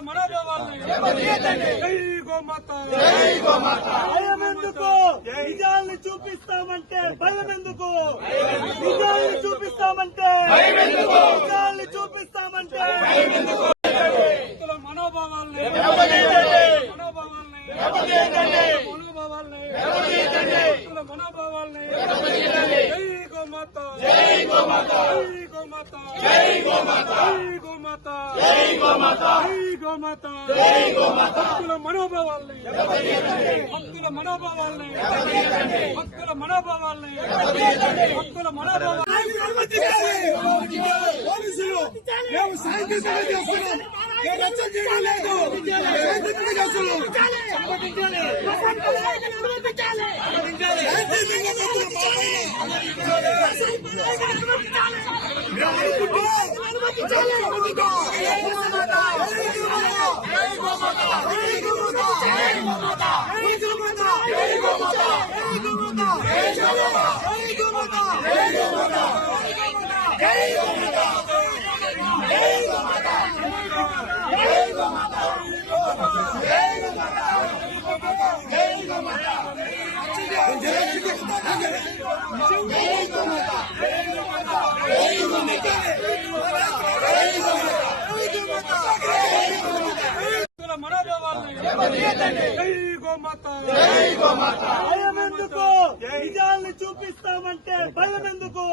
మనోభావాల్ని జై గోమాత భయమెందుకు నిజాల్ని చూపిస్తామంటే భయమెందుకు నిజాల్ని చూపిస్తామంటే నిజాల్ని చూపిస్తామంటే మనోభావాల్ని మనోభావాల్ని జై గోమాత జై గోమాత జై గోమాత జై గోమాత జై గోమాత జై గోమాత జై గోమాత భక్తుల మనోభావాల్ని భక్తుల మనోభావాల్ని భక్తుల మనోభావాల్ని భక్తుల మనోభావాల్ని పోలీసులు మేము సాయంత్రం చేస్తున్నాం రచ్చ చేయడం లేదు భయమెందుకు నిజాల్ని చూపిస్తామంటే భయమెందుకు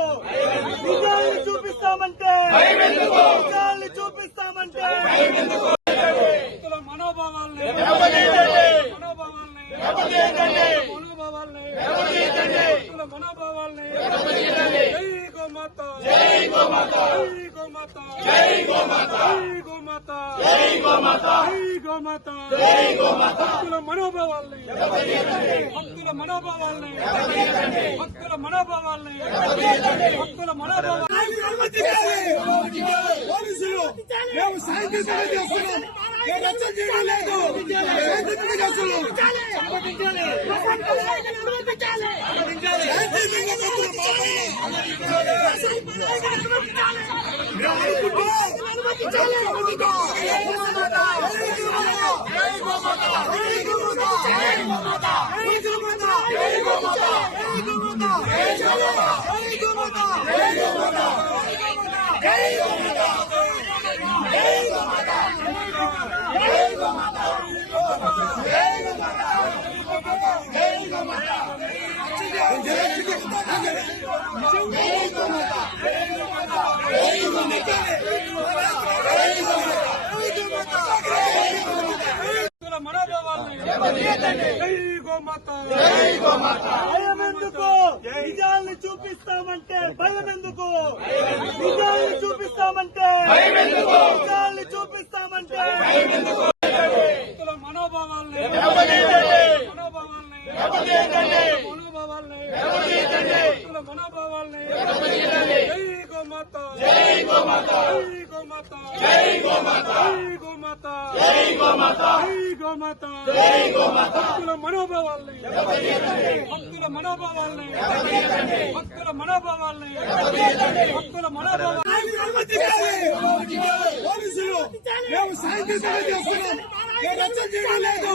నిజాల్ని చూపిస్తామంటే నిజాల్ని చూపిస్తామంటే మనోభావాల్ని మనోభావాల్ని జై గోమాత జై గోమాత జై గోమాత జై గోమాత జై గోమాత జై గోమాత జై గోమాత భక్తుల మనోభావాల్ని భక్తుల మనోభావాల్ని భక్తుల మనోభావాల్ని భక్తుల మనోభావాల్ని పోలీసులు మేము సాయంత్రం చేస్తున్నాం రచ్చ చేయడం లేదు భయమెందుకు నిజాల్ని చూపిస్తామంటే భయమెందుకు నిజాల్ని చూపిస్తామంటే నిజాల్ని చూపిస్తామంటే మనోభావాల్ని మనోభావాల్ని జై గోమాత జై గోమాత జై గోమాత జై గోమాత జై గోమాత జై గోమాత జై గోమాత జై గోమాత భక్తుల మనోభావాల్ని భక్తుల మనోభావాల్ని భక్తుల మనోభావాల్ని భక్తుల మనోభావాల్ని పోలీసులు మేము సాయంత్రం చేస్తున్నాం రచ్చ చేయడం లేదు